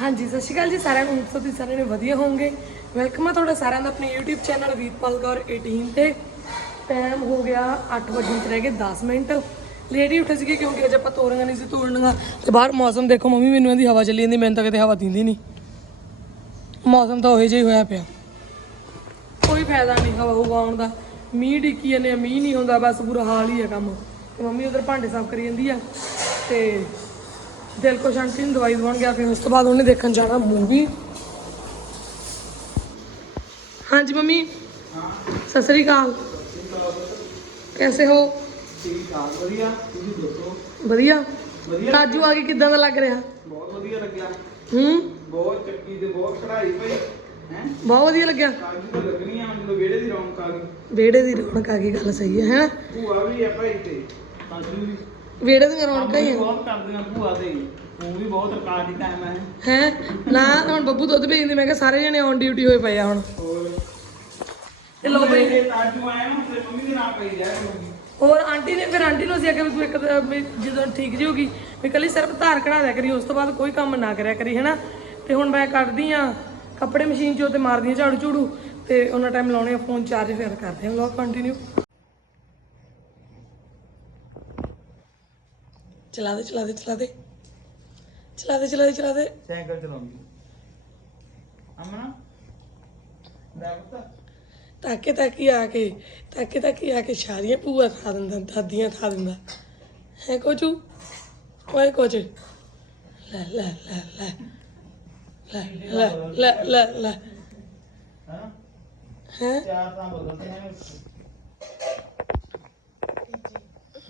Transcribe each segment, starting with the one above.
ਹਾਂਜੀ ਸਤਿ ਸ਼੍ਰੀ ਅਕਾਲ ਜੀ ਸਾਰਿਆਂ ਨੂੰ ਉਮੀਦ ਹੈ ਸਾਰੇ ਨੇ ਵਧੀਆ ਹੋਵੋਗੇ ਵੈਲਕਮ ਆ ਤੁਹਾਡਾ ਸਾਰਿਆਂ ਦਾ ਆਪਣੇ YouTube ਚੈਨਲ ਗੌਰ 18 ਤੇ ਟਾਈਮ ਹੋ ਗਿਆ 8 ਵਜੇ ਤੱਕ ਰਹਿ ਗਏ 10 ਮਿੰਟ ਲੇਡੀ ਉੱਠ ਸੀਗੀ ਕਿਉਂਕਿ ਅੱਜ ਆਪਾਂ ਤੋੜਨਾ ਨਹੀਂ ਸੀ ਤੋੜਨਾ ਤੇ ਬਾਹਰ ਮੌਸਮ ਦੇਖੋ ਮੰਮੀ ਮੈਨੂੰ ਇਹਦੀ ਹਵਾ ਚੱਲੀ ਜਾਂਦੀ ਮੈਂ ਤਾਂ ਕਿਤੇ ਹਵਾ ਦਿੰਦੀ ਨਹੀਂ ਮੌਸਮ ਤਾਂ ਉਹੇ ਜਿਹਾ ਹੀ ਹੋਇਆ ਪਿਆ ਕੋਈ ਫਾਇਦਾ ਨਹੀਂ ਹਵਾ ਉਹ ਆਉਣ ਦਾ ਮੀਂਹ ਡਿੱਕੀ ਜਾਂਦੇ ਮੀਂਹ ਨਹੀਂ ਹੁੰਦਾ ਬਸ ਬੁਰਾ ਹਾਲ ਹੀ ਹੈ ਕੰਮ ਮੰਮੀ ਉਧਰ ਭਾਂਡੇ ਸਾਫ ਕਰੀ ਜਾਂਦੀ ਆ ਤੇ ਦਿਲ ਕੋ ਸ਼ਾਂਤੀ ਨੂੰ ਦਵਾਈ ਦਵਾਉਣ ਗਿਆ ਫਿਰ ਉਸ ਤੋਂ ਬਾਅਦ ਉਹਨੇ ਦੇਖਣ ਜਾਣਾ ਮੂਵੀ ਹਾਂਜੀ ਮੰਮੀ ਹਾਂ ਸਸਰੀ ਕਾਲ ਕਿਵੇਂ ਹੋ ਠੀਕ ਆ ਵਧੀਆ ਤੁਸੀਂ ਦੱਸੋ ਵਧੀਆ ਵਧੀਆ ਕਾਜੂ ਆ ਕੇ ਕਿਦਾਂ ਦਾ ਲੱਗ ਰਿਹਾ ਬਹੁਤ ਵਧੀਆ ਲੱਗਿਆ ਹੂੰ ਬਹੁਤ ਚੱਕੀ ਤੇ ਬਹੁਤ ਚੜਾਈ ਪਈ ਹੈ ਬਹੁਤ ਵਧੀਆ ਲੱਗਿਆ ਕਾਜੂ ਤਾਂ ਲੱਗਣੀ ਆ ਮੈਨੂੰ ਵੇੜੇ ਦੀ ਰੌਣਕ ਆ ਗਈ ਵੇੜੇ ਦੀ ਰੌਣਕ ਆ ਗਈ ਗੱਲ ਸਹੀ ਹੈ ਹੈ ਭੂਆ ਵੀ ਆ ਭਾਈ ਤੇ ਕਾਜੂ ਵੇੜੇ ਦੇ ਰੌਣਕ ਹੈ ਬਹੁਤ ਕਰਦੇ ਨਾ ਭੂਆ ਤੇ ਉਹ ਵੀ ਬਹੁਤ ਰਕਾਰ ਦੀ ਟਾਈਮ ਹੈ ਹੈ ਨਾ ਹੁਣ ਬੱਬੂ ਦੁੱਧ ਭੇਜਦੇ ਮੈਂ ਕਿ ਸਾਰੇ ਜਣੇ ਔਨ ਡਿਊਟੀ ਹੋਏ ਪਏ ਆ ਹੁਣ ਤੇ ਲੋ ਬਈ ਆਂਟੀ ਆਇਆ ਨਾ ਤੇ ਮੰਮੀ ਦੇ ਨਾਲ ਪਈ ਜਾ ਹੋਰ ਆਂਟੀ ਨੇ ਫਿਰ ਆਂਟੀ ਨੂੰ ਅਸੀਂ ਕਿਹਾ ਤੂੰ ਇੱਕ ਜਦੋਂ ਠੀਕ ਜੀ ਹੋਗੀ ਵੀ ਕੱਲੀ ਸਿਰਫ ਧਾਰ ਕਢਾ ਲਿਆ ਕਰੀ ਉਸ ਤੋਂ ਬਾਅਦ ਕੋਈ ਕੰਮ ਨਾ ਕਰਿਆ ਕਰੀ ਹੈਨਾ ਤੇ ਹੁਣ ਮੈਂ ਕੱਢਦੀ ਆ ਕੱਪੜੇ ਮਸ਼ੀਨ ਚੋਂ ਤੇ ਮਾਰਦੀ ਆ ਝਾੜੂ ਝੂੜੂ ਤੇ ਉਹਨਾਂ ਟਾਈਮ ਲਾਉਣੇ ਆ ਫੋਨ ਚਾਰਜ ਫਿਰ ਕਰਦੇ ਆ ਲੋ ਕੰਟੀਨਿਊ ਚਲਾ ਦੇ ਚਲਾ ਦੇ ਚਲਾ ਦੇ ਚਲਾ ਦੇ ਚਲਾ ਦੇ ਚਲਾ ਦੇ ਸਾਈਕਲ ਚਲਾਉਂਦੀ ਅਮਨਾ ਦਾਪਤਾ ਤੱਕੇ ਤੱਕੀ ਆ ਕੇ ਤੱਕੇ ਤੱਕੀ ਆ ਕੇ ਸ਼ਾਰੀਆਂ ਪੂਆ ਖਾ ਦਿੰਦਾ ਦਾਦੀਆਂ ਖਾ ਦਿੰਦਾ ਹੈ ਕੋਚੂ ਕੋਈ ਕੋਚ ਲੈ ਲੈ ਲੈ ਲੈ ਲੈ ਲੈ ਲੈ ਲੈ ਹਾਂ ਹੈ ਚਾਰ ਤਾਂ ਬਦਲਦੇ ਨੇ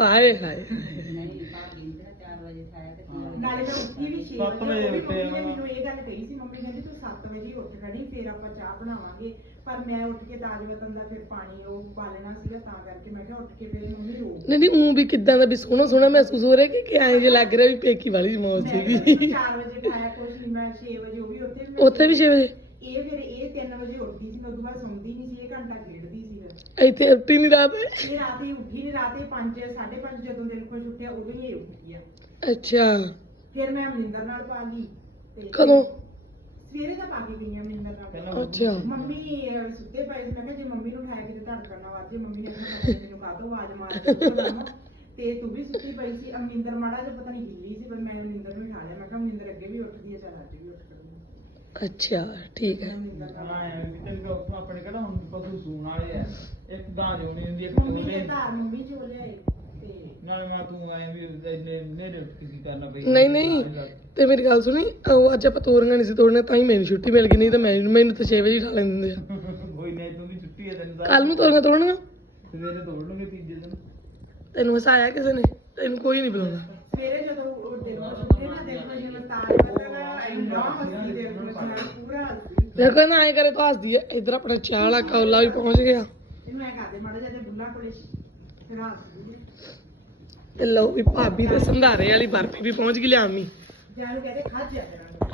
ਹਾਏ ਹਾਏ ਨਾਲੇ ਮੈਂ ਉੱਠੀ ਵੀ 6 ਵਜੇ ਪਾਪਾ ਨੇ ਉੱਠੇ ਆ ਪਾਪਾ ਨੇ ਉੱਠੇ ਮੈਨੂੰ ਇਹ ਗੱਲ ਕਹੀ ਸੀ ਮੰਮੀ ਕਹਿੰਦੀ ਤੂੰ 7 ਵਜੇ ਉੱਠ ਖੜੀ ਫੇਰ ਆਪਾਂ ਚਾਹ ਬਣਾਵਾਂਗੇ ਪਰ ਮੈਂ ਉੱਠ ਕੇ ਤਾਂ ਜਵਤਨ ਦਾ ਫਿਰ ਪਾਣੀ ਉਹ ਬਾਲਣਾ ਸੀਗਾ ਤਾਂ ਕਰਕੇ ਮੈਂ ਕਿਹਾ ਉੱਠ ਕੇ ਫੇਰ ਮੰਮੀ ਰੋ ਨਹੀਂ ਨਹੀਂ ਉਂ ਵੀ ਕਿਦਾਂ ਦਾ ਵੀ ਸੋਹਣਾ ਸੋਹਣਾ ਮਹਿਸੂਸ ਹੋ ਰਿਹਾ ਕਿ ਕਿ ਆਏ ਲੱਗ ਰਿਹਾ ਵੀ ਪੇਕੀ ਵਾਲੀ ਮੌਜ ਸੀਗ ਇੱਥੇ ਰੱਤੀ ਨਹੀਂ ਰਾਤ ਹੈ ਇਹ ਰਾਤ ਹੀ ਉੱਠੀ ਨਹੀਂ ਰਾਤ ਹੀ 5:30 ਜਦੋਂ ਦਿਲ ਕੋਲ ਛੁੱਟਿਆ ਉਦੋਂ ਹੀ ਉੱਠੀ ਆ ਅੱਛਾ ਫਿਰ ਮੈਂ ਅਮਿੰਦਰ ਨਾਲ ਪਾ ਗਈ ਕਦੋਂ ਸਵੇਰੇ ਤਾਂ ਪਾ ਗਈ ਗਈ ਆ ਨਾਲ ਅੱਛਾ ਮੰਮੀ ਸੁੱਤੇ ਪਏ ਮੈਂ ਕਿਹਾ ਜੇ ਮੰਮੀ ਨੂੰ ਖਾਇਆ ਕਿਤੇ ਧਰ ਕਰਨਾ ਵਾਜੇ ਜੇ ਮੰਮੀ ਨੇ ਮੈਨੂੰ ਖਾ ਦੋ ਆਵਾਜ਼ ਮਾਰ ਤੇ ਤੂੰ ਵੀ ਸੁੱਤੀ ਪਈ ਸੀ ਅਮਿੰਦਰ ਮਾੜਾ ਜਿਹਾ ਪਤਾ ਨਹੀਂ ਹਿੱਲੀ ਸੀ ਪਰ ਮੈਂ ਅਮਿੰਦਰ ਨੂੰ ਉਠਾ ਲਿਆ ਮੈਂ ਕਿਹਾ ਅਮਿੰਦਰ ਅੱਗੇ ਵੀ ਉੱਠਦੀ ਆ ਚਲ ਅੱਛਾ ਠੀਕ ਹੈ ਆਪਣੇ ਕਿਹੜਾ ਹੁਣ ਪਸ਼ੂ ਸੂਣ ਵਾਲੇ ਆ ਇੱਕ ਧਾਰੀ ਹੋਣੀ ਹੁੰਦੀ ਇੱਕ ਮੰਮੀ ਦੇ ਧਾਰ ਨੂੰ ਵੀ ਜੋ ਲਿਆਏ ਨਹੀਂ ਨਹੀਂ ਤੇ ਮੇਰੀ ਗੱਲ ਸੁਣੀ ਉਹ ਅੱਜ ਆਪਾਂ ਤੋਰਨਾ ਨਹੀਂ ਸੀ ਤੋੜਨਾ ਤਾਂ ਹੀ ਮੈਨੂੰ ਛੁੱਟੀ ਮਿਲ ਗਈ ਨਹੀਂ ਤਾਂ ਮੈਨੂੰ ਮੈਨੂੰ ਤਾਂ 6 ਵਜੇ ਉਠਾ ਲੈਂਦੇ ਆ ਕੱਲ ਨੂੰ ਤੋਰਨਾ ਤੋੜਨਾ ਤੈਨੂੰ ਹਸਾਇਆ ਕਿਸੇ ਨੇ ਤੈਨੂੰ ਕੋਈ ਨਹੀਂ ਬੁਲਾਉਂਦਾ ਸਵੇਰੇ ਜਦੋਂ ਉਹ ਦਿਨ ਛੁੱਟੀ ਜਿਵੇਂ ਤਾਰ ਕਰਦਾ ਦੇਖ ਕੋਈ ਨਾ ਆਏ ਕਰੇ ਤਾਂ ਹੱਸਦੀ ਇਧਰ ਆਪਣੇ ਚਾਲਾ ਕੌਲਾ ਵੀ ਪਹੁੰਚ ਗਿਆ ਲਓ ਵੀ ਭਾਬੀ ਦੇ ਸੰਧਾਰੇ ਵਾਲੀ ਬਰਫੀ ਵੀ ਪਹੁੰਚ ਗਈ ਲਿਆਮੀ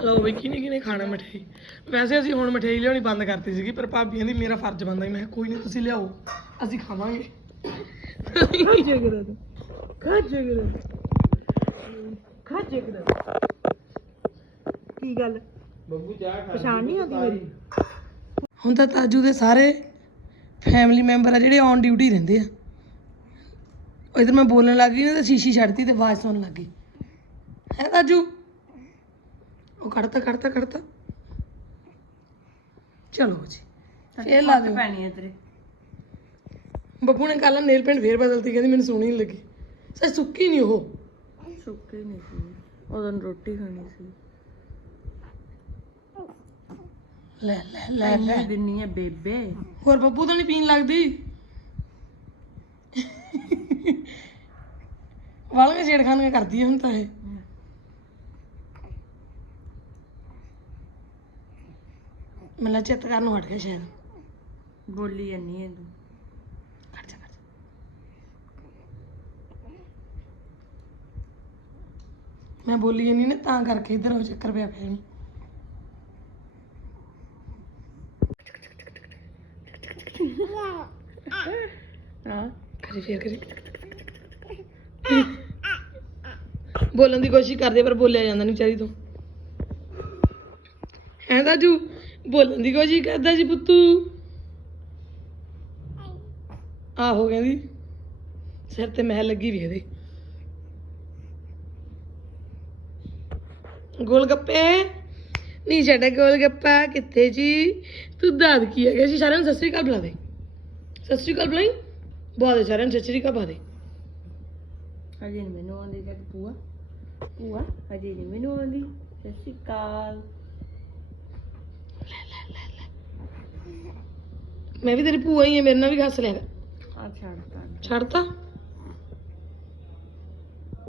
ਲਓ ਵੇਖੀ ਕਿਨੇ ਕਿਨੇ ਖਾਣਾ ਮਠਾਈ ਵੈਸੇ ਅਸੀਂ ਹੁਣ ਮਠਾਈ ਲਿਆਉਣੀ ਬੰਦ ਕਰਤੀ ਸੀਗੀ ਪਰ ਭਾਬੀਆਂ ਦੀ ਮੇਰਾ ਫਰਜ਼ ਬੰਦਾ ਮੈਂ ਕੋਈ ਨਹੀਂ ਤੁਸੀਂ ਲਿਆਓ ਅਸੀਂ ਖਾਵਾਂਗੇ ਕਾਜੇ ਕਰਾ ਕਾਜੇ ਕਰਾ ਖਾਜੇ ਕਰਾ ਕੀ ਗੱਲ ਬੱਬੂ ਚਾਹ ਖਾ ਪਛਾਣ ਨਹੀਂ ਆਉਂਦੀ ਮੇਰੀ ਹੁਣ ਤਾਂ ਤਾਜੂ ਦੇ ਸਾਰੇ ਫੈਮਿਲੀ ਮੈਂਬਰ ਆ ਜਿਹੜੇ ਔਨ ਡਿਊਟੀ ਰਹਿੰਦੇ ਆ ਇਧਰ ਮੈਂ ਬੋਲਣ ਲੱਗ ਗਈ ਨਾ ਤਾਂ ਸ਼ੀਸ਼ੀ ਛੱਡਤੀ ਤੇ ਆਵਾਜ਼ ਸੁਣਨ ਲੱਗੀ ਹੈ ਤਾਜੂ ਉਹ ਕੜਤਾ ਕੜਤਾ ਕੜਤਾ ਚਲੋ ਜੀ ਫੇਰ ਲਾ ਦੇ ਪੈਣੀ ਹੈ ਤੇਰੇ ਬੱਬੂ ਨੇ ਕੱਲ ਨੇਲ ਪੇਂਟ ਫੇਰ ਬਦਲਤੀ ਕਹਿੰਦੀ ਮੈਨੂੰ ਸੋਹਣੀ ਨਹੀਂ ਲੱਗੀ ਸੱਚ ਸੁੱਕੀ ਨਹੀਂ ਉਹ ਸੁੱਕੇ ਨਹੀਂ ਸੀ ਉਹਨਾਂ ਰੋਟੀ ਖਾਣੀ ਸੀ ਲੈ ਲੈ ਲੈ ਦਿੰਨੀ ਐ ਬੇਬੇ ਹੋਰ ਬੱਬੂ ਤਾਂ ਨਹੀਂ ਪੀਣ ਲੱਗਦੀ ਵਾਲ ਕੇ ਛੇੜ ਕਰਦੀ ਹੁਣ ਤਾਂ ਇਹ ਮਲਾ ਚੇਤ ਕਰਨ ਹਟ ਗਿਆ ਸ਼ਾਇਦ ਬੋਲੀ ਜਾਨੀ ਐ ਤੂੰ ਮੈਂ ਬੋਲੀ ਨਹੀਂ ਨਾ ਤਾਂ ਕਰਕੇ ਇਧਰ ਉਹ ਚੱਕਰ ਪਿਆ ਪਿਆ ਨਹੀਂ ਕਰੀ ਫੇਰ ਕਰੀ ਬੋਲਣ ਦੀ ਕੋਸ਼ਿਸ਼ ਕਰਦੇ ਪਰ ਬੋਲਿਆ ਜਾਂਦਾ ਨਹੀਂ ਵਿਚਾਰੀ ਤੋਂ ਹੈ ਦਾਜੂ ਬੋਲਣ ਦੀ ਕੋਸ਼ਿਸ਼ ਕਰਦਾ ਜੀ ਪੁੱਤੂ ਆਹੋ ਕਹਿੰਦੀ ਸਿਰ ਤੇ ਮਹਿ ਲੱਗੀ ਵੀ ਇਹਦੇ ਗੋਲ ਗੱਪੇ ਨਹੀਂ ਛੱਡੇ ਗੋਲ ਗੱਪਾ ਕਿੱਥੇ ਜੀ ਤੂੰ ਦਾਦ ਕੀ ਹੈਗਾ ਜੀ ਸਾਰਿਆਂ ਨੂੰ ਸਤਿ ਸ੍ਰੀ ਅਕਾਲ ਬੁਲਾ ਦੇ ਸਤਿ ਸ਼੍ਰੀ ਅਕਾਲ ਭਾਈ ਬਹੁਤ ਅਚਾਰਨ ਸਤਿ ਸ਼੍ਰੀ ਅਕਾਲ ਭਾਈ ਹਜੇ ਨਹੀਂ ਮੈਨੂੰ ਆਂਦੀ ਕਿ ਪੂਆ ਪੂਆ ਹਜੇ ਨਹੀਂ ਮੈਨੂੰ ਆਂਦੀ ਸਤਿ ਸ਼੍ਰੀ ਅਕਾਲ ਮੈਂ ਵੀ ਤੇਰੀ ਪੂਆ ਹੀ ਆ ਮੇਰੇ ਨਾਲ ਵੀ ਹੱਸ ਲੈਗਾ ਛੱਡਤਾ ਛੱਡਤਾ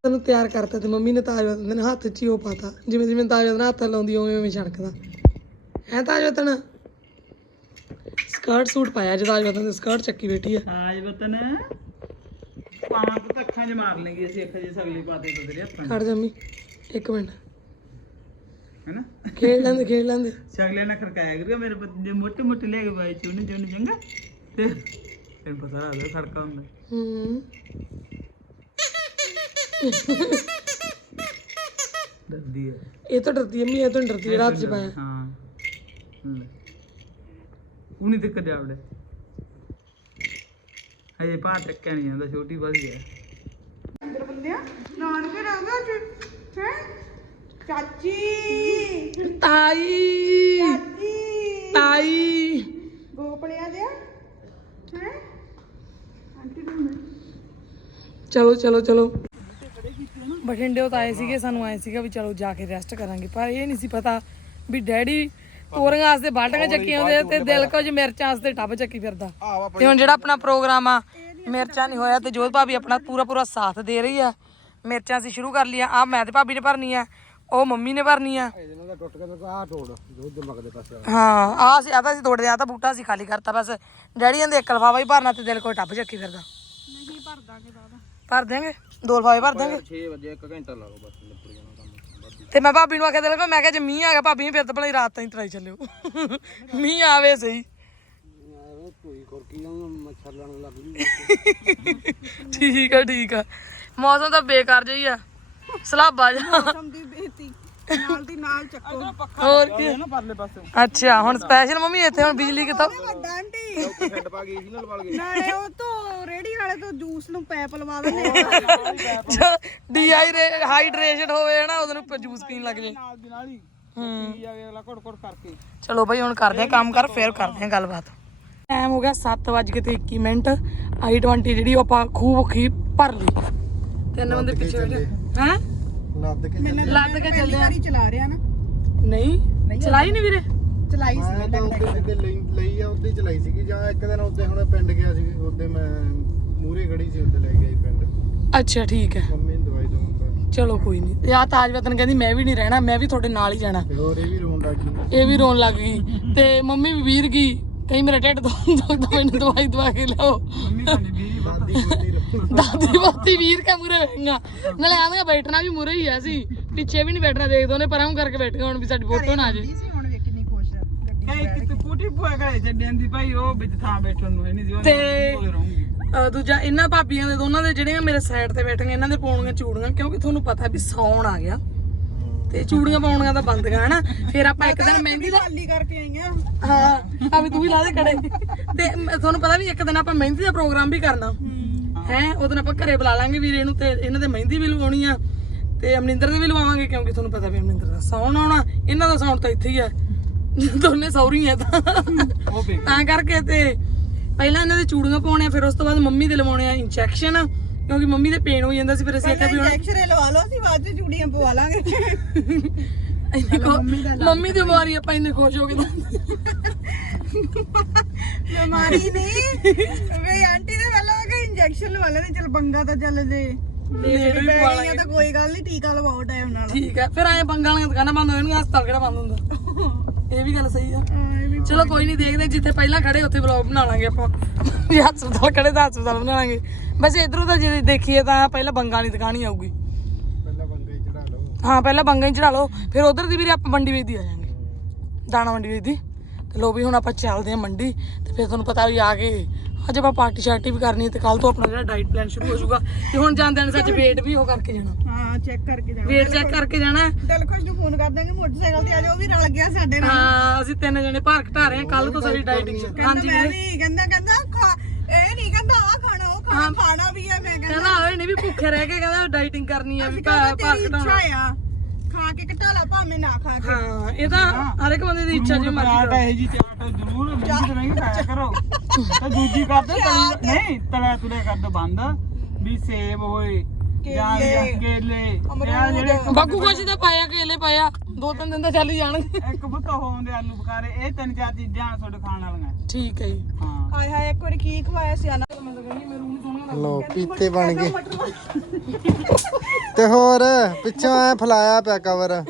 ਤੈਨੂੰ ਤਿਆਰ ਕਰਤਾ ਤੇ ਮੰਮੀ ਨੇ ਤਾਂ ਦਿੰਦੇ ਨੇ ਹੱਥ ਚ ਹੀ ਉਹ ਪਾਤਾ ਜਿਵੇਂ ਜਿਵੇਂ ਤਾਂ ਦਿੰਦੇ ਨੇ ਹੱਥ ਲਾਉਂਦੀ ਓਵੇਂ ਉਵੇਂ ਛੜਕਦਾ ਐ ਤਾਂ ਤਾਜਾ ਤਣਾ ਸਕਰਟ ਸੂਟ ਪਾਇਆ ਜਿਦਾ ਅੱਜ ਵਤਨ ਸਕਰਟ ਚੱਕੀ ਬੈਠੀ ਆ ਅੱਜ ਵਤਨ ਪਾਪ ਤੱਖਾਂ ਚ ਮਾਰ ਲੈਂਗੇ ਅਸੀਂ ਇੱਕ ਜੇ ਸਗਲੀ ਪਾਤੇ ਤੋਂ ਤੇਰੇ ਹੱਥਾਂ ਖੜ ਜਾਮੀ ਇੱਕ ਮਿੰਟ ਹੈ ਨਾ ਖੇਡ ਲੈਂਦੇ ਖੇਡ ਲੈਂਦੇ ਸਗਲੇ ਨਾ ਖੜਕਾਇਆ ਕਰੀਓ ਮੇਰੇ ਪਤ ਜੇ ਮੋਟੇ ਮੋਟੇ ਲੈ ਕੇ ਬਾਈ ਚੁਣ ਜੁਣ ਜੰਗਾ ਤੇ ਫਿਰ ਪਤਾ ਨਾ ਆਦੇ ਖੜਕਾ ਹੁੰਦਾ ਹੂੰ ਦਰਦੀ ਹੈ ਇਹ ਤਾਂ ਡਰਦੀ ਅੰਮੀ ਇਹ ਤਾਂ ਡਰਦੀ ਰਾਤ ਚ ਪਾਇਆ ਹਾਂ ਹੂੰ ਉਹਨੀ ਤੱਕ ਜਾਵੜੇ ਹਜੇ ਪਾ ਟੱਕਿਆ ਨਹੀਂ ਜਾਂਦਾ ਛੋਟੀ ਬਸ ਗਿਆ ਅੰਦਰ ਬੰਦਿਆ ਨਾਨਕੇ ਰਹਿੰਦਾ ਛੇ ਚਾਚੀ ਤਾਈ ਚਾਚੀ ਤਾਈ ਗੋਪਲਿਆ ਦੇ ਹੈ ਚਲੋ ਚਲੋ ਚਲੋ ਬਠਿੰਡੇ ਆਏ ਸੀਗੇ ਸਾਨੂੰ ਆਏ ਸੀਗਾ ਵੀ ਚਲੋ ਜਾ ਕੇ ਰੈਸਟ ਕਰਾਂਗੇ ਪਰ ਇਹ ਨਹੀਂ ਸੀ ਪਤਾ ਵੀ ਡੈਡੀ ਤੋਰੀਆਂ ਵਾਸਤੇ ਬਾਲਟੀਆਂ ਚੱਕੀ ਹੁੰਦੇ ਤੇ ਦਿਲ ਕੁਝ ਮਿਰਚਾਂ ਵਾਸਤੇ ਟੱਬ ਚੱਕੀ ਫਿਰਦਾ ਤੇ ਹੁਣ ਜਿਹੜਾ ਆਪਣਾ ਪ੍ਰੋਗਰਾਮ ਆ ਮਿਰਚਾਂ ਨਹੀਂ ਹੋਇਆ ਤੇ ਜੋਤ ਭਾਬੀ ਆਪਣਾ ਪੂਰਾ ਪੂਰਾ ਸਾਥ ਦੇ ਰਹੀ ਆ ਮਿਰਚਾਂ ਸੀ ਸ਼ੁਰੂ ਕਰ ਲਈਆਂ ਆ ਮੈਂ ਤੇ ਭਾਬੀ ਨੇ ਭਰਨੀ ਆ ਉਹ ਮੰਮੀ ਨੇ ਭਰਨੀ ਆ ਹਾਂ ਆ ਸਿਆਦਾ ਸੀ ਤੋੜਦੇ ਆ ਤਾਂ ਬੂਟਾ ਸੀ ਖਾਲੀ ਕਰਤਾ ਬਸ ਡੈਡੀ ਨੇ ਇੱਕ ਲਫਾਵਾ ਹੀ ਭਰਨਾ ਤੇ ਦਿਲ ਕੋਈ ਟੱਬ ਚੱਕੀ ਫਿਰਦਾ ਨਹੀਂ ਭਰਦਾਂਗੇ ਦਾਦਾ ਭਰ ਦੇਂਗੇ ਦੋ ਲਫਾਵੇ ਭਰ ਦੇਗੇ 6 ਵਜੇ ਇੱਕ ਘੰਟਾ ਲਾ ਲਓ ਬਸ ਤੇ ਮੈਂ ਭਾਬੀ ਨੂੰ ਆ ਕੇ ਦੇ ਲਗਾ ਮੈਂ ਕਿਹਾ ਜੇ ਮੀਂਹ ਆ ਗਿਆ ਭਾਬੀ ਫਿਰ ਤਾਂ ਭਲੇ ਰਾਤ ਤਾਂ ਹੀ ਚੱਲਿਓ ਮੀਂਹ ਆਵੇ ਸਹੀ ਕੋਈ ਕੋਰਕੀ ਜਾਂ ਮੱਛਰ ਲੜਨ ਲੱਗ ਗਈ ਠੀਕ ਆ ਠੀਕ ਆ ਮੌਸਮ ਤਾਂ ਬੇਕਾਰ ਜਿਹਾ ਹੀ ਆ ਸਲਾਬਾ ਜਾਂ ਮੌਸਮ ਦੀ ਬੇਤੀ ਨਾਲ ਦੀ ਨਾਲ ਚੱਕੋ ਹੋਰ ਕੀ ਨਾ ਪਰਲੇ ਪਾਸੇ ਅੱਛਾ ਹੁਣ ਸਪੈਸ਼ਲ ਮੰਮੀ ਇੱਥੇ ਹੁਣ ਬਿਜਲੀ ਕਿਤਾ ਵੱਡਾ ਆਂਟੀ ਉਹ ਖੱਡ ਪਾ ਗਈ ਸੀ ਨਾਲ ਬਲ ਗਈ ਨਾ ਉਹ ਤੋਂ ਉਹ ਰੇੜੀ ਵਾਲੇ ਤੋਂ ਜੂਸ ਨੂੰ ਪੈਪ ਲਵਾ ਦੇ ਡੀ ਆਈ ਹਾਈਡਰੇਸ਼ਨ ਹੋਵੇ ਹਨਾ ਨੂੰ ਜੂਸ ਪੀਣ ਲੱਗ ਜੇ ਨਾਲ ਦੀ ਨਾਲ ਹੀ ਪੀ ਜਾਵੇ ਅਗਲਾ ਘੋੜ ਘੋੜ ਕਰਕੇ ਚਲੋ ਭਾਈ ਹੁਣ ਕਰਦੇ ਆ ਕੰਮ ਕਰ ਫੇਰ ਕਰਦੇ ਆ ਗੱਲਬਾਤ ਟਾਈਮ ਹੋ ਗਿਆ 7:21 ਮਿੰਟ ਆਈ 20 ਜਿਹੜੀ ਆਪਾਂ ਖੂਬ ਖੀ ਭਰ ਲਈ ਤਿੰਨ ਬੰਦੇ ਪਿੱਛੇ ਬੈਠੇ ਹਾਂ ਲੱਦ ਕੇ ਚੱਲਦੇ ਲੱਦ ਕੇ ਚੱਲਦੇ ਆ ਨਹੀਂ ਚਲਾਈ ਨਹੀਂ ਵੀਰੇ ਚਲਾਈ ਸੀ ਮੈਂ ਤਾਂ ਉੱਥੇ ਸਿੱਧੇ ਲਈ ਲਈ ਆ ਉੱਥੇ ਚਲਾਈ ਸੀ ਜਾਂ ਇੱਕ ਦਿਨ ਉੱਥੇ ਹੁਣ ਪਿੰਡ ਗਿਆ ਸੀ ਉੱਥੇ ਮੈਂ ਮੂਰੇ ਖੜੀ ਸੀ ਉੱਥੇ ਲੈ ਗਿਆ ਸੀ ਪਿੰਡ ਅੱਛਾ ਠੀਕ ਹੈ ਮੰਮੀ ਦਵਾਈ ਦਵਾਂਗਾ ਚਲੋ ਕੋਈ ਨਹੀਂ ਯਾ ਤਾਜਵਤਨ ਕਹਿੰਦੀ ਮੈਂ ਵੀ ਨਹੀਂ ਰਹਿਣਾ ਮੈਂ ਵੀ ਤੁਹਾਡੇ ਨਾਲ ਹੀ ਜਾਣਾ ਹੋਰ ਇਹ ਵੀ ਰੋਣ ਲੱਗ ਗਈ ਇਹ ਵੀ ਰੋਣ ਲੱਗ ਗਈ ਤੇ ਮੰਮੀ ਵੀ ਵੀਰ ਗਈ ਕਹੀ ਮੇਰਾ ਢਿੱਡ ਦੋ ਦੋ ਮੈਨੂੰ ਦਵਾਈ ਦਵਾ ਕੇ ਲਓ ਮੰਮੀ ਤਾਂ ਵੀਰ ਬਾਦੀ ਦਾਦੀ ਬਾਦੀ ਵੀਰ ਕਾ ਮੂਰੇ ਵੇਂਗਾ ਨਾਲੇ ਆਵੇਂ ਬੈਠਣਾ ਵੀ ਮੂਰੇ ਹੀ ਆ ਸੀ ਪਿੱਛੇ ਵੀ ਨਹੀਂ ਬੈਠਣਾ ਦੇਖ ਦੋਨੇ ਪਰਾਂ ਕਰਕੇ ਬੈਠ ਬੈਠੇ ਹੁਣ ਵੀ ਸਾਡੀ ਫੋਟੋ ਨਾ ਆ ਜੇ ਦੂਜਾ ਇਹਨਾਂ ਭਾਬੀਆਂ ਦੇ ਦੋਨਾਂ ਦੇ ਜਿਹੜੇ ਮੇਰੇ ਸਾਈਡ ਤੇ ਬੈਠਣਗੇ ਇਹਨਾਂ ਦੇ ਪੌਣੀਆਂ ਚੂੜੀਆਂ ਕਿਉਂਕਿ ਤੁਹਾਨੂੰ ਪਤਾ ਵੀ ਸੌਣ ਆ ਗਿਆ ਤੇ ਚੂੜੀਆਂ ਪਾਉਣੀਆਂ ਤਾਂ ਬੰਦਗਾ ਹਨਾ ਫਿਰ ਆਪਾਂ ਇੱਕ ਦਿਨ ਮਹਿੰਦੀ ਲਾਲੀ ਕਰਕੇ ਆਈਆਂ ਹਾਂ ਆ ਵੀ ਤੂੰ ਵੀ ਲਾ ਦੇ ਕੜੇ ਤੇ ਤੁਹਾਨੂੰ ਪਤਾ ਵੀ ਇੱਕ ਦਿਨ ਆਪਾਂ ਮਹਿੰਦੀ ਦਾ ਪ੍ਰੋਗਰਾਮ ਵੀ ਕਰਨਾ ਹੈ ਉਹਦੋਂ ਆਪਾਂ ਘਰੇ ਬੁਲਾ ਲਾਂਗੇ ਵੀਰੇ ਨੂੰ ਤੇ ਇਹਨਾਂ ਦੇ ਮਹਿੰਦੀ ਵੀ ਲਵਾਉਣੀ ਆ ਤੇ ਅਮਨਿੰਦਰ ਦੇ ਵੀ ਲਵਾਵਾਂਗੇ ਕਿਉਂਕਿ ਤੁਹਾਨੂੰ ਪਤਾ ਵੀ ਅਮਨਿੰਦਰ ਦਾ ਸੌਣ ਆਉਣਾ ਇਹਨਾਂ ਦਾ ਸੌਣ ਤਾਂ ਇੱਥੇ ਹੀ ਆ ਦੋਨੇ ਸੌਰੀਆਂ ਤਾਂ ਤਾਂ ਕਰਕੇ ਤੇ ਪਹਿਲਾਂ ਇਹਨਾਂ ਦੇ ਚੂੜੀਆਂ ਪਾਉਣੇ ਫਿਰ ਉਸ ਤੋਂ ਬਾਅਦ ਮੰਮੀ ਦੇ ਲਵਾਉਣੇ ਆ ਇੰਜੈਕਸ਼ਨ ਕਿਉਂਕਿ ਮੰਮੀ ਦੇ ਪੇਨ ਹੋ ਜਾਂਦਾ ਸੀ ਫਿਰ ਅਸੀਂ ਆਖਿਆ ਵੀ ਹੁਣ ਇੰਜੈਕਸ਼ਨ ਲਵਾ ਲਓ ਅਸੀਂ ਬਾਅਦ ਵਿੱਚ ਚੂੜੀਆਂ ਪਵਾ ਲਾਂਗੇ ਮੰਮੀ ਦੀ ਮਾਰੀ ਆਪਾਂ ਇਹਨੇ ਖੁਸ਼ ਹੋ ਗਏ ਮਾਰੀ ਨਹੀਂ ਵੇ ਆਂਟੀ ਦੇ ਵੱਲੋਂ ਆ ਕੇ ਇੰਜੈਕਸ਼ਨ ਲਵਾ ਲੈਣੇ ਚਲ ਬੰਗਾ ਤਾਂ ਚੱਲ ਜੇ ਮੇਰੇ ਵੀ ਪਵਾ ਵਾਲੀਆਂ ਤਾਂ ਕੋਈ ਗੱਲ ਨਹੀਂ ਟੀਕਾ ਲਵਾਓ ਟਾਈਮ ਨਾਲ ਠੀਕ ਹੈ ਫਿਰ ਆਏ ਬੰਗਾ ਵਾਲੀਆਂ ਦੁਕਾਨਾਂ ਬੰਦ ਹੋ ਜਾਣਗੀਆਂ ਹਸਪਤਾਲ ਕਿਹੜਾ ਬੰਦ ਹੁੰਦਾ ਇਹ ਵੀ ਗੱਲ ਸਹੀ ਆ ਚਲੋ ਕੋਈ ਨਹੀਂ ਦੇਖਦੇ ਜਿੱਥੇ ਪਹਿਲਾਂ ਖੜੇ ਉੱਥੇ ਬਲੌਗ ਬਣਾ ਲਾਂਗੇ ਆਪਾਂ ਵੀ ਹਸਪਤਾਲ ਖੜੇ ਤਾਂ ਹਸਪਤਾਲ ਬਣਾ ਲਾਂਗੇ ਬਸ ਇਧਰੋਂ ਤਾਂ ਜੇ ਦੇਖੀਏ ਤਾਂ ਪਹਿਲਾਂ ਬੰਗਾ ਦੀ ਦੁਕਾਨ ਹੀ ਆਊਗੀ ਪਹਿਲਾਂ ਬੰਗੇ ਚੜਾ ਲਓ ਹਾਂ ਪਹਿਲਾਂ ਬੰਗੇ ਚੜਾ ਲਓ ਫਿਰ ਉਧਰ ਦੀ ਵੀਰੇ ਆਪਾਂ ਮੰਡੀ ਵੇਚਦੀ ਆ ਜਾਾਂਗੇ ਦਾਣਾ ਮੰਡੀ ਵੇਚਦੀ ਤੇ ਲੋ ਵੀ ਹੁਣ ਆਪਾਂ ਚੱਲਦੇ ਆ ਮੰਡੀ ਤੇ ਫਿਰ ਤੁਹਾਨੂੰ ਪਤਾ ਵੀ ਆ ਕੇ ਅੱਜ ਆਪਾਂ ਪਾਰਟੀ ਸ਼ਾਰਟੀ ਵੀ ਕਰਨੀ ਹੈ ਤੇ ਕੱਲ ਤੋਂ ਆਪਣਾ ਜਿਹੜਾ ਡਾਈਟ ਪਲਾਨ ਸ਼ੁਰੂ ਹੋ ਜਾਊਗਾ ਤੇ ਹੁਣ ਜਾਂਦੇ ਨੇ ਸੱਚ ਵੇਟ ਵੀ ਉਹ ਕਰਕੇ ਜਾਣਾ ਹਾਂ ਚੈੱਕ ਕਰਕੇ ਜਾਣਾ ਵੇਟ ਚੈੱਕ ਕਰਕੇ ਜਾਣਾ ਦਿਲ ਖੁਸ਼ ਨੂੰ ਫੋਨ ਕਰ ਦਾਂਗੇ ਮੋਟਰਸਾਈਕਲ ਤੇ ਆ ਜਾਓ ਵੀ ਰਲ ਗਿਆ ਸਾਡੇ ਨਾਲ ਹਾਂ ਅਸੀਂ ਤਿੰਨ ਜਣੇ ਭਾਰ ਘਟਾ ਰਹੇ ਹਾਂ ਕੱਲ ਤੋਂ ਸਾਡੀ ਡਾਈਟਿੰਗ ਹੀ ਹਾਂਜੀ ਮੈਂ ਨਹੀਂ ਕਹਿੰਦਾ ਕਹਿੰਦਾ ਇਹ ਨਹੀਂ ਕਹਿੰਦਾ ਆ ਖਾਣਾ ਉਹ ਖਾਣਾ ਖਾਣਾ ਵੀ ਹੈ ਮੈਂ ਕਹਿੰਦਾ ਕਹਿੰਦਾ ਇਹ ਨਹੀਂ ਵੀ ਭੁੱਖੇ ਰਹਿ ਕੇ ਕਹਿੰਦਾ ਡਾਈਟਿੰਗ ਕਰਨੀ ਹੈ ਵੀ ਭਾਰ ਘਟਾਉਣਾ ਹੈ ਖਾ ਕੇ ਘਟਾਲਾ ਭਾਵੇਂ ਨਾ ਖਾ ਕੇ ਹਾਂ ਇਹ ਤਾਂ ਹਰ ਇੱਕ ਬੰਦੇ ਦੀ ਇੱਛਾ ਜਿਵੇਂ ਮਰਜ਼ੀ ਹੈ ਜੀ ਚਾਟ ਜ਼ਰੂਰ ਮੰਗਦੇ ਰਹਿੰਗੇ ਖਾਇਆ ਕਰੋ ਤਾਂ ਦੂਜੀ ਕਰਦੇ ਤਲੀ ਨਹੀਂ ਤਲੇ ਤਲੇ ਕਰਦੇ ਬੰਦ ਵੀ ਸੇਬ ਹੋਏ ਜਾਂ ਕੇਲੇ ਬੱਗੂ ਕੁਛ ਤਾਂ ਪਾਇਆ ਕੇਲੇ ਪਾਇਆ ਦੋ ਤਿੰਨ ਦਿਨ ਤਾਂ ਚੱਲ ਜਾਣਗੇ ਇੱਕ ਬੁੱਤਾ ਹੋਉਂਦੇ ਆਲੂ ਬੁਖਾਰੇ ਇਹ ਤਿੰਨ ਚਾਰ ਚੀਜ਼ਾਂ ਤੁਹਾਡੇ ਖਾਣ ਵਾਲੀਆਂ ਠੀਕ ਹੈ ਜੀ ਹਾਂ ਹਾਏ ਇੱਕ ਵਾਰ ਕੀ ਖਵਾਇਆ ਸੀ ਆਨਾ ਲੋ ਪੀਤੇ ਬਣ ਗਏ ਤੇ ਹੋਰ ਪਿੱਛੋਂ ਐ ਫਲਾਇਆ ਪਿਆ ਕਵਰ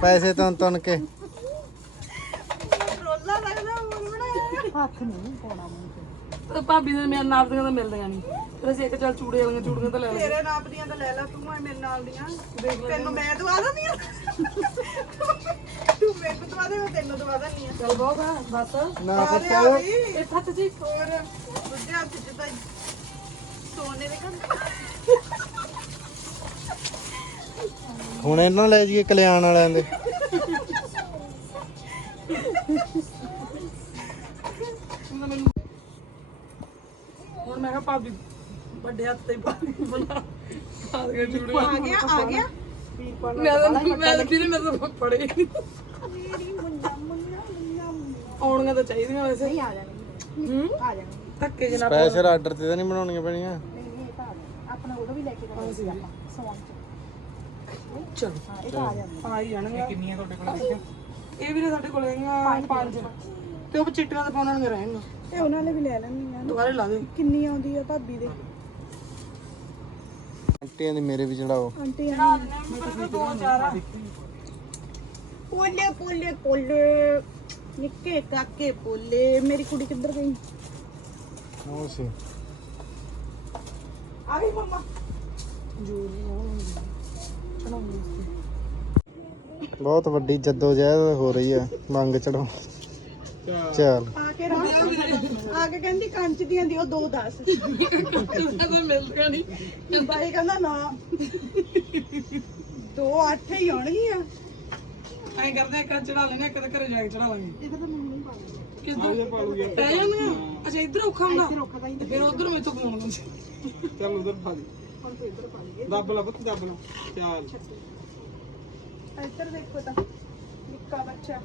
ਪੈਸੇ ਤੁੰ ਤੁੰ ਕੇ ਰੋਲਾ ਲੱਗਦਾ ਹੁਣ ਬਣਾਇਆ ਹੱਥ ਨਹੀਂ ਭਾਬੀ ਦੇ ਮੇਰੇ ਨਾਲ ਦੀਆਂ ਤਾਂ ਮਿਲਦੀਆਂ ਨਹੀਂ ਫਿਰ ਅਸੀਂ ਇੱਕ ਚਲ ਚੂੜੇ ਵਾਲੀਆਂ ਚੂੜੀਆਂ ਤਾਂ ਲੈ ਲਈਆਂ ਤੇਰੇ ਨਾਪ ਦੀਆਂ ਤਾਂ ਲੈ ਲੈ ਤੂੰ ਮੈਂ ਮੇਰੇ ਨਾਲ ਦੀਆਂ ਤੈਨੂੰ ਮੈਂ ਦਵਾ ਦਿੰਦੀ ਆ ਤੂੰ ਮੈਨੂੰ ਦਵਾ ਦੇ ਮੈਂ ਤੈਨੂੰ ਦਵਾ ਦਿੰਦੀ ਆ ਚਲ ਬਹੁਤ ਆ ਬਸ ਨਾ ਫਿਰ ਇਹ ਸੱਚ ਜੀ ਹੋਰ ਬੁੱਢਿਆ ਚ ਜਿੱਦਾਂ ਸੋਨੇ ਦੇ ਘੰਟੇ ਹੁਣ ਇਹਨਾਂ ਲੈ ਜੀਏ ਕਲਿਆਣ ਵਾਲਿਆਂ ਦੇ ਮੈਂ ਕਿਹਾ ਭਾਬੀ ਵੱਡੇ ਹੱਥ ਤੇ ਪਾਣੀ ਬਣਾ ਆ ਗਿਆ ਆ ਗਿਆ ਮੈਂ ਤਾਂ ਮੈਂ ਤਾਂ ਫਿਰ ਮੈਂ ਤਾਂ ਫੜੇ ਮੇਰੀ ਆਉਣਗੇ ਤਾਂ ਚਾਹੀਦੀਆਂ ਵੈਸੇ ਨਹੀਂ ਆ ਜਾਣਗੇ ਹੂੰ ਆ ਜਾਣਗੇ ਧੱਕੇ ਜਨਾਬ ਸਪੈਸ਼ਲ ਆਰਡਰ ਤੇ ਤਾਂ ਨਹੀਂ ਬਣਾਉਣੀਆਂ ਪੈਣੀਆਂ ਨਹੀਂ ਇਹ ਤਾਂ ਆਪਣਾ ਉਹ ਵੀ ਲੈ ਕੇ ਜਾਣਾ ਸੀ ਆਪਾਂ ਸਵਾਂਗੇ ਚਲੋ ਇਹ ਆ ਜਾਣਗੇ ਕਿੰਨੀਆਂ ਤੁਹਾਡੇ ਕੋਲ ਇਹ ਵੀ ਤੁਹਾਡੇ ਕੋਲ ਆਈਆਂ ਪੰਜ ਤੇ ਉਹ ਚਿੱਟੀਆਂ ਤਾਂ ਪਾਉਣਾਂ ਨੂੰ ਰਹਿਣ ਇਹ ਉਹਨਾਂ ਲਈ ਵੀ ਲੈ ਲੈਣੀ ਆ ਦੁਬਾਰੇ ਲਾ ਦੇ ਕਿੰਨੀ ਆਉਂਦੀ ਆ ਭਾਬੀ ਦੇ ਆਂਟੀ ਆਂ ਮੇਰੇ ਵੀ ਜਿਹੜਾ ਉਹ ਆਂਟੀ ਆਂ ਮੈਨੂੰ ਦੋ ਚਾਰ ਪੋਲੇ ਪੋਲੇ ਪੋਲੇ ਨਿੱਕੇ ਕਾਕੇ ਪੋਲੇ ਮੇਰੀ ਕੁੜੀ ਕਿੱਧਰ ਗਈ ਹੋ ਸੀ ਆ ਗਈ ਮੰਮਾ ਜੋ ਨਹੀਂ ਬਹੁਤ ਵੱਡੀ ਜਦੋਜਹਿਦ ਹੋ ਰਹੀ ਹੈ ਮੰਗ ਚੜੋ ਚਲ ਚਲ ਕੇ ਰਾਹ ਆ ਕੇ ਕਹਿੰਦੀ ਕੰਚ ਦੀਆਂ ਦੀ ਉਹ ਦੋ ਦੱਸ ਚੂੜਾ ਕੋਈ ਮਿਲਦਾ ਨਹੀਂ ਬਾਈ ਕਹਿੰਦਾ ਨਾ ਦੋ ਅੱਠ ਹੀ ਆਉਣਗੀਆਂ ਐਂ ਕਰਦੇ ਆ ਕੰਚ ਚੜਾ ਲੈਣੇ ਇੱਕ ਤੇ ਘਰੇ ਜਾ ਕੇ ਚੜਾ ਲਾਂਗੇ ਕਿੱਦਾਂ ਪਾ ਲੂਗੇ ਪਹਿਲਾਂ ਅੱਛਾ ਇੱਧਰ ਉਖਾਉਂਦਾ ਇੱਧਰ ਉਖਾਉਂਦਾ ਫਿਰ ਉਧਰ ਮੈਂ ਤੁਕ ਮੁੰਨ ਲੂੰ ਚੱਲ ਉਧਰ ਪਾ ਦੇ ਹੁਣ ਤੂੰ ਇੱਧਰ ਪਾ ਲੀ ਦੱਬ ਲਾ ਪੁੱਤ ਦੱਬ ਲਾ ਚੱਲ ਇੱਧਰ ਦੇਖੋ ਤਾਂ ਨਿੱਕਾ ਬੱਚਾ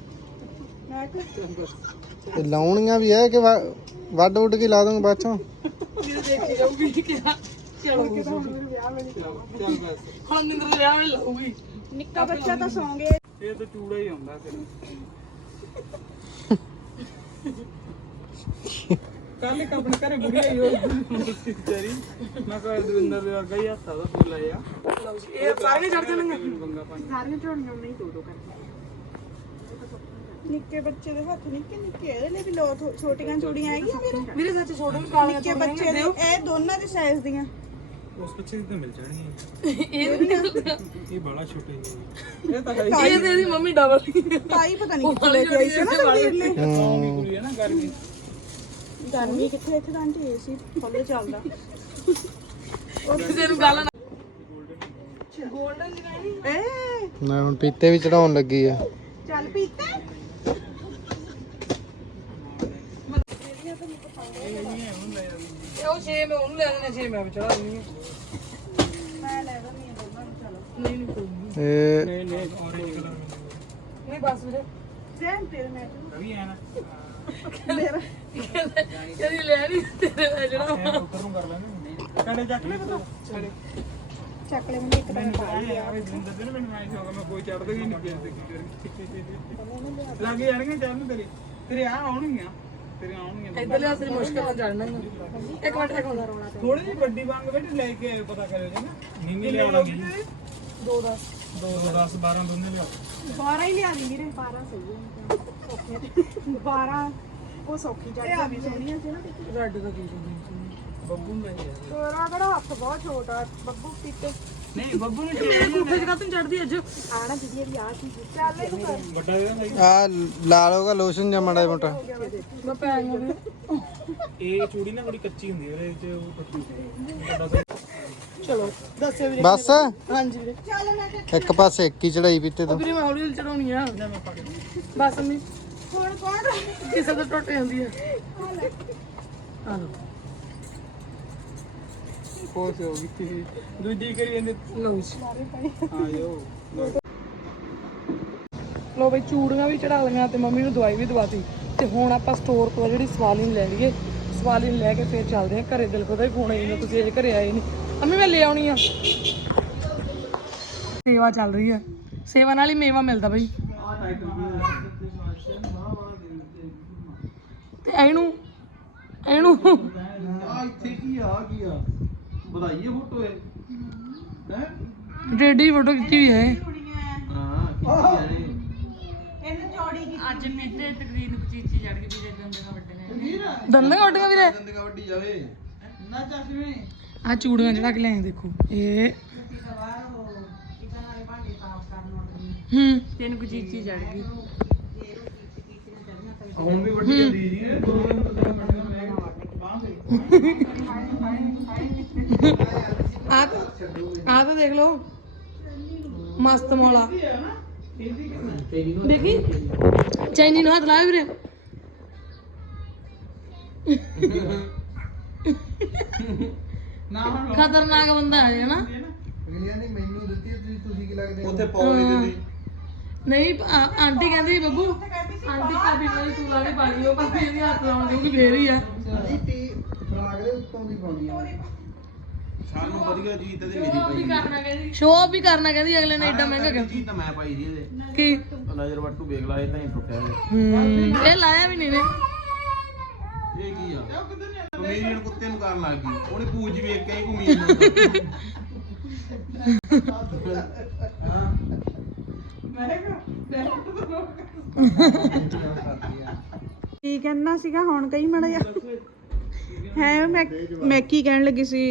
ਤੇ ਲਾਉਣੀਆਂ ਵੀ ਐ ਕਿ ਵੱਡ ਉੱਡ ਕੇ ਲਾ ਦੂੰਗਾ ਬਾਅਦ ਦੇਖੀ ਰਹੂਗੀ ਕਿ ਚਲੋ ਕਿ ਤਾਂ ਲਾਉਗੀ ਨਿੱਕਾ ਬੱਚਾ ਤਾਂ ਸੌਂਗੇ ਇਹ ਤਾਂ ਚੂੜਾ ਹੀ ਹੁੰਦਾ ਫਿਰ ਕੱਲ ਇੱਕ ਆਪਣੇ ਘਰੇ ਬੁੜੀ ਆਈ ਹੋਰ ਚਰੀ ਮੈਂ ਕਹਾਂ ਦਵਿੰਦਰ ਦੇ ਵਰਗਾ ਹੀ ਦਾ ਫੁੱਲ ਆਇਆ ਇਹ ਸਾਰੇ ਜੜ ਜਣਗੇ ਸਾਰੇ ਝੋਣੀਆਂ ਨਹੀਂ ਦੋ ਦੋ ਕਰਕੇ ਨਿੱਕੇ ਬੱਚੇ ਦੇ ਹੱਥ ਨਿੱਕੇ ਨਿੱਕੇ ਇਹਦੇ ਲਈ ਵੀ ਲੋ ਛੋਟੀਆਂ ਚੂੜੀਆਂ ਆਈਆਂ ਮੇਰੇ ਵੀਰੇ ਸੱਚ ਛੋਟੇ ਵੀ ਕਾਲੀਆਂ ਨਿੱਕੇ ਬੱਚੇ ਦੇ ਇਹ ਦੋਨਾਂ ਦੇ ਸਾਈਜ਼ ਦੀਆਂ ਉਸ ਪਿੱਛੇ ਤੇ ਮਿਲ ਜਾਣੀਆਂ ਇਹ ਇਹ ਬੜਾ ਛੋਟੇ ਨੇ ਇਹ ਤਾਂ ਇਹ ਤੇ ਇਹਦੀ ਮੰਮੀ ਡਬਲ ਕਾਈ ਪਤਾ ਨਹੀਂ ਕਿੱਥੇ ਲੈ ਕੇ ਆਈ ਸੀ ਨਾ ਗਰਮੀ ਗਰਮੀ ਕਿੱਥੇ ਇੱਥੇ ਤਾਂ ਜੀ ਏਸੀ ਫੁੱਲੇ ਚੱਲਦਾ ਉਹ ਤੇਨੂੰ ਗੱਲ ਨਾ ਗੋਲਡਨ ਗੋਲਡਨ ਜਿਹੜਾ ਨਹੀਂ ਐ ਮੈਂ ਹੁਣ ਪੀਤੇ ਵੀ ਚੜਾਉਣ ਲੱਗੀ ਆ ਚੱਲ ਪੀਤੇ ਉਹ ਛੇ ਮੈਂ ਉਹਨੂੰ ਲੈ ਲੈਣਾ ਛੇ ਮੈਂ ਚੜਾ ਦਿੰਦੀ ਲੈ ਲੈਣੀ ਹੈ ਦੋਨਾਂ ਨੂੰ ਚਲੋ ਨਹੀਂ ਨਹੀਂ ਕੋਈ ਨਹੀਂ ਨਹੀਂ ਨਹੀਂ ਔਰੇਂਜ ਕਲਰ ਨਹੀਂ ਬਸ ਵੀਰੇ ਸੇਮ ਤੇਰ ਮੈਂ ਤੂੰ ਵੀ ਹੈ ਨਾ ਲੈਣਾ ਕਦੀ ਲੈ ਨਹੀਂ ਤੇਰੇ ਨਾਲ ਜਣਾ ਮੈਂ ਉੱਤਰੂੰ ਕਰ ਕੜੇ ਚੱਕ ਲੈ ਬਤਾ ਚੱਕ ਲੈ ਮੈਨੂੰ ਇੱਕ ਟਾਈਮ ਪਾ ਲਿਆ ਜਿੰਦਰ ਤੇ ਮੈਨੂੰ ਆਇਆ ਹੋਗਾ ਮੈਂ ਕੋਈ ਚੜਦਾ ਹੀ ਨਹੀਂ ਕਿਸੇ ਤੇ ਲੱਗ ਜਾਣਗੇ ਚੜਨ ਤੇਰੇ ਤੇਰੇ ਆ ਆਉਣਗੀਆਂ ਤੇਰੇ ਆਉਣਗੇ ਇਧਰ ਲਿਆ ਤੇਰੀ ਮੁਸ਼ਕਲ ਨਾਲ ਜਾਣ ਮੈਨੂੰ ਇੱਕ ਮਿੰਟ ਰੁਕ ਹੁੰਦਾ ਰੋਣਾ ਥੋੜੀ ਜਿਹੀ ਵੱਡੀ ਵੰਗ ਬੇਟੇ ਲੈ ਕੇ ਪਤਾ ਕਰ ਲੈਣਾ ਨੀ ਨੀ ਲਿਆ ਲਾਂਗੀ 210 बबू मैं तो हाथ बहुत छोटा बबू पीते ਨਹੀਂ ਬੱਬੂ ਨੂੰ ਮੇਰੇ ਗੁੱਫੇ ਚ ਕਾਤੂੰ ਚੜਦੀ ਅੱਜ ਆਣਾ ਦੀਦੀ ਵੀ ਆ ਸੀ ਚੱਲ ਇਹਨੂੰ ਕਰ ਵੱਡਾ ਇਹਦਾ ਆ ਲਾਲ ਹੋਗਾ ਲੋਸ਼ਨ ਜਾਂ ਮੜਾ ਮੋਟਾ ਮੈਂ ਪੈਗ ਇਹ ਚੂੜੀ ਨਾ ਬੜੀ ਕੱਚੀ ਹੁੰਦੀ ਹੈ ਇਹਦੇ ਉਹ ਪੱਤੀ ਚਲੋ ਦੱਸਿਆ ਵੀਰੇ ਬਸ ਹਾਂਜੀ ਚੱਲ ਮੈਂ ਇੱਕ ਪਾਸੇ ਇੱਕ ਹੀ ਚੜਾਈ ਪੀਤੇ ਤਾਂ ਵੀਰੇ ਮੈਂ ਹੌਲੀ ਹੌਲੀ ਚੜਾਉਣੀ ਆ ਬਸ ਮੈਂ ਹੁਣ ਕੋਣ ਕਿਸੇ ਦਾ ਟੁੱਟ ਜਾਂਦੀ ਹੈ ਆ ਲੋ ਫੋਰਸ ਹੋ ਗਈ ਦੂਜੀ ਕਰੀ ਇਹਨੇ ਲੋਸ ਆਇਓ ਲੋ ਬਈ ਚੂੜੀਆਂ ਵੀ ਚੜਾ ਲਈਆਂ ਤੇ ਮੰਮੀ ਨੂੰ ਦਵਾਈ ਵੀ ਦਵਾਤੀ ਤੇ ਹੁਣ ਆਪਾਂ ਸਟੋਰ ਤੋਂ ਜਿਹੜੀ ਸਵਾਲੀ ਲੈ ਲਈਏ ਸਵਾਲੀ ਲੈ ਕੇ ਫੇਰ ਚੱਲਦੇ ਆ ਘਰੇ ਦਿਲ ਕੋਦਾ ਹੋਣਾ ਹੀ ਨਾ ਤੁਸੀਂ ਇਹ ਘਰੇ ਆਏ ਨਹੀਂ ਮੰਮੀ ਮੈਂ ਲੈ ਆਉਣੀ ਆ ਸੇਵਾ ਚੱਲ ਰਹੀ ਆ ਸੇਵਾ ਨਾਲ ਹੀ ਮੇਵਾ ਮਿਲਦਾ ਬਈ ਤੇ ਇਹਨੂੰ ਇਹਨੂੰ ਆ ਇੱਥੇ ਕੀ ਆ ਗਿਆ ਵਧਾਈ ਹੈ ਫੋਟੋ ਹੈ ਹੈ ਰੈਡੀ ਫੋਟੋ ਕੀ ਹੈ ਹਾਂ ਕੀ ਚੌੜੀ ਕੀਤੀ ਚੋੜੀ ਕੀ ਅੱਜ ਮੇਰੇ ਤਕਰੀਨ ਕੁਚੀਚੀ ਜੜ ਗਈ ਵੀਰੇ ਦੰਦਗਾ ਵੱਡੇ ਨੇ ਦੰਦਗਾ ਵੱਡਗਾ ਵੀਰੇ ਦੰਦਗਾ ਵੱਡੀ ਜਾਵੇ ਨਾ ਚਾਸਵੇਂ ਆ ਚੂੜੀਆਂ ਜਿਹੜਾ ਕਿ ਲੈਂ ਦੇਖੋ ਇਹ ਹੂੰ ਤੈਨੂੰ ਕੁਝ ਚੀਜ਼ ਚੜ ਗਈ ਹੁਣ ਵੀ ਵੱਡੀ ਜਲਦੀ ਜੀ ਕੋਰੋਨਾ ਦੇ ਮਟਨ ਆ ਤਾਂ ਦੇਖ ਲਓ ਮਸਤ ਮੋਲਾ ਦੇਖੀ ਚਾਈਨੀ ਨੂੰ ਹੱਥ ਲਾਇਆ ਵੀਰੇ ਖਤਰਨਾਕ ਬੰਦਾ ਹੈ ਹਨਾ ਨਹੀਂ ਆਂਟੀ ਕਹਿੰਦੀ ਬੱਬੂ ਆਂਟੀ ਕਹਿੰਦੀ ਤੂੰ ਲਾ ਕੇ ਪਾ ਲਈਓ ਪਾਪੀ ਇਹਦੇ ਹੱਥ ਲਾਉਣ ਦੇ ਕਿ ਫੇਰ ਹੀ ਆ ਉਤੋਂ ਦੀ ਸਾਨੂੰ ਵਧੀਆ ਜੀਤ ਤੇ ਮੇਰੀ ਪਾਈ ਸ਼ੋਅ ਵੀ ਕਰਨਾ ਕਰਨਾ ਕਹਿੰਦੀ ਅਗਲੇ ਨੇ ਐਡਾ ਮਹਿੰਗਾ ਕਿਉਂ ਜੀਤ ਮੈਂ ਪਾਈ ਸੀ ਇਹਦੇ ਕੀ ਨਜ਼ਰ ਵੱਟੂ ਵੇਖ ਲਾ ਇਹ ਤਾਂ ਟੁੱਟਿਆ ਹੂੰ ਇਹ ਲਾਇਆ ਵੀ ਨਹੀਂ ਨੇ ਇਹ ਕੀ ਆ ਕਮੀਨੀਆਂ ਕੁੱਤੇ ਨੂੰ ਕਰਨ ਲੱਗ ਗਈ ਉਹਨੇ ਪੂਜ ਵੇਖ ਕੇ ਹੀ ਕਮੀਨ ਨੂੰ ਹਾਂ ਮੈਂ ਕਿਹਾ ਕੀ ਕਹਿਣਾ ਸੀਗਾ ਹੁਣ ਕਈ ਮੜਿਆ ਹੈ ਮੈਂ ਮੈਂ ਕੀ ਕਹਿਣ ਲੱਗੀ ਸੀ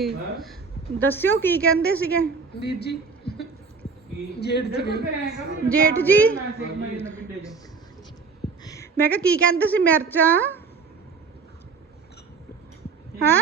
ਦੱਸਿਓ ਕੀ ਕਹਿੰਦੇ ਸੀਗੇ ਵੀਰ ਜੀ ਜੇਠ ਜੀ ਮੈਂ ਕਿਹਾ ਕੀ ਕਹਿੰਦੇ ਸੀ ਮਿਰਚਾਂ ਹਾਂ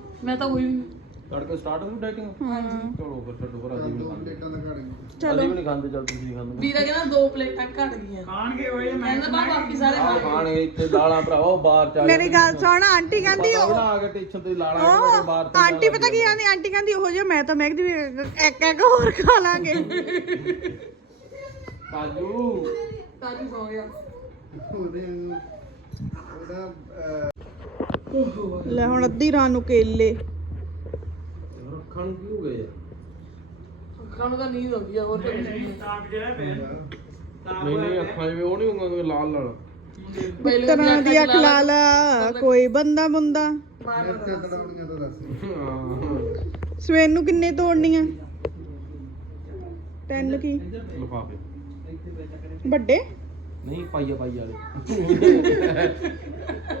ਮੈਂ ਤਾਂ ਕੋਈ ਤੜਕੇ ਸਟਾਰਟ ਹੋ ਡੇਟਿੰਗ ਹਾਂਜੀ ਚਲੋ ਫਿਰ ਛੱਡੋ ਫਿਰ ਅਜੀ ਵੀ ਖਾਣਗੇ ਚਲੋ ਅਜੀ ਵੀ ਨਹੀਂ ਖਾਂਦੇ ਚਲ ਤੁਸੀਂ ਖਾਂਦੇ ਤਾਂ ਕਹਿੰਦਾ ਦੋ ਪਲੇਟਾਂ ਘੜ ਗਈਆਂ ਕੇ ਹੋਏ ਮੈਂ ਕਹਿੰਦਾ ਬਾਪ ਬਾਕੀ ਸਾਰੇ ਕੇ ਇੱਥੇ ਦਾਲਾਂ ਉਹ ਬਾਹਰ ਚਾਹੀ ਮੇਰੀ ਗੱਲ ਸੁਣ ਆਂਟੀ ਕਹਿੰਦੀ ਉਹ ਆ ਕੇ ਟੈਨਸ਼ਨ ਤੇ ਲਾਲਾਂ ਕਰੋ ਬਾਹਰ ਤੇ ਆਂਟੀ ਪਤਾ ਕੀ ਕਹਿੰਦੀ ਆਂਟੀ ਕਹਿੰਦੀ ਉਹ ਜੋ ਮੈਂ ਤਾਂ ਮੈਂ ਕਹਿੰਦੀ ਇੱਕ ਇੱਕ ਹੋਰ ਖਾ ਲਾਂਗੇ ਕਾਜੂ ਕਾਜੂ ਸੌ ਗਿਆ ਉਹਦੇ ਉਹਦਾ ਲੈ ਹੁਣ ਅੱਧੀ ਰਾਤ ਨੂੰ ਕੇਲੇ ਰੱਖਣ ਕਿ ਗਏ ਅੱਖਾਂ ਦਾ ਨੀਂਦ ਆਉਂਦੀ ਆ ਹੋਰ ਨਹੀਂ ਨਹੀਂ ਅੱਖਾਂ ਜਿਵੇਂ ਉਹ ਨਹੀਂ ਹੁੰਦਾ ਲਾਲ ਲਾਲ ਕੋਈ ਬੰਦਾ ਬੁੰਦਾ ਸਵੇਰ ਨੂੰ ਕਿੰਨੇ ਤੋੜਨੀਆਂ ਤਿੰਨ ਕੀ ਵੱਡੇ ਨਹੀਂ ਪਾਈਆ ਪਾਈ ਵਾਲੇ